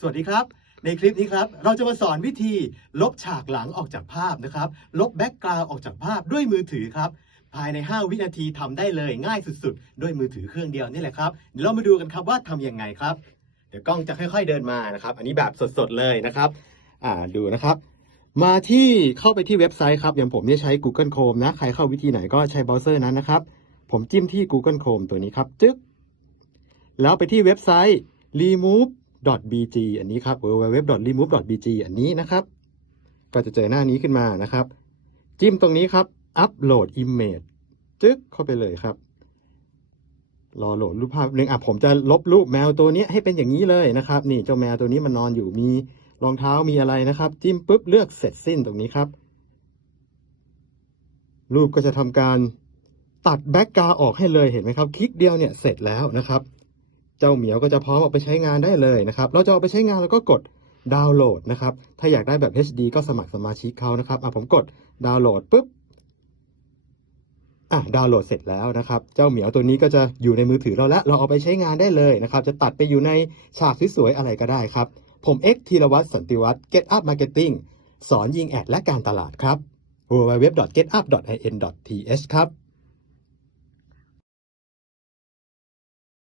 สวัสดีครับ ในคลิปนี้ครับ เราจะมาสอนวิธีลบฉากหลังออกจากภาพนะครับ ลบแบ็กกราวด์ออกจากภาพด้วยมือถือครับ ภายใน 5 วินาทีทำได้เลยง่ายสุดๆ ด้วยมือถือเครื่องเดียวนี่แหละครับเดี๋ยวเรามาดูกันครับว่าทำยังไงครับ เดี๋ยวกล้องจะค่อย ๆเดินมานะครับ อันนี้แบบสดๆเลยนะครับอ่าดูนะครับ มาที่เข้าไปที่เว็บไซต์ครับอย่างผมเนี่ยใช้ Google Chrome นะใครเข้าวิธีไหนก็ใช้เบราว์เซอร์นั้นนะครับ ผมจิ้มที่ Google Chrome ตัวนี้ครับจึ๊กแล้วไปที่เว็บไซต์ .bg อันนี้ครับ www.remove.bg อันนี้นะครับ ก็จะเจอหน้านี้ขึ้นมานะครับ จิ้มตรงนี้ครับ upload image จึ๊กเข้าไปเลยครับ รอโหลดรูปภาพหนึ่งอะผมจะลบรูปแมวตัวนี้ให้เป็นอย่างนี้เลยนะครับ นี่เจ้าแมวตัวนี้มันนอนอยู่มีรองเท้ามีอะไรนะครับ จิ้มปุ๊บเลือกเสร็จสิ้นตรงนี้ครับ รูปก็จะทำการตัดแบ็กกราวออกให้เลยเห็นไหมครับ คลิกเดียวเนี่ยเสร็จแล้วนะครับ เจ้าเหมียวก็จะพร้อมเอาไปใช้งานได้เลยนะครับ เราจะเอาไปใช้งานแล้วก็กดดาวน์โหลดนะครับ ถ้าอยากได้แบบ HD ก็สมัครสมาชิกเขานะครับ อะผมกดดาวน์โหลดปุ๊บ อะดาวน์โหลดเสร็จแล้วนะครับ เจ้าเหมียวตัวนี้ก็จะอยู่ในมือถือเราแล้ว เราเอาไปใช้งานได้เลยนะครับ จะตัดไปอยู่ในฉากสวยๆอะไรก็ได้ครับ ผมเอ็กธีรวัตรสันติวัฒน์ Get Up Marketing สอนยิงแอดและการตลาดครับ www.getup.in.th ครับ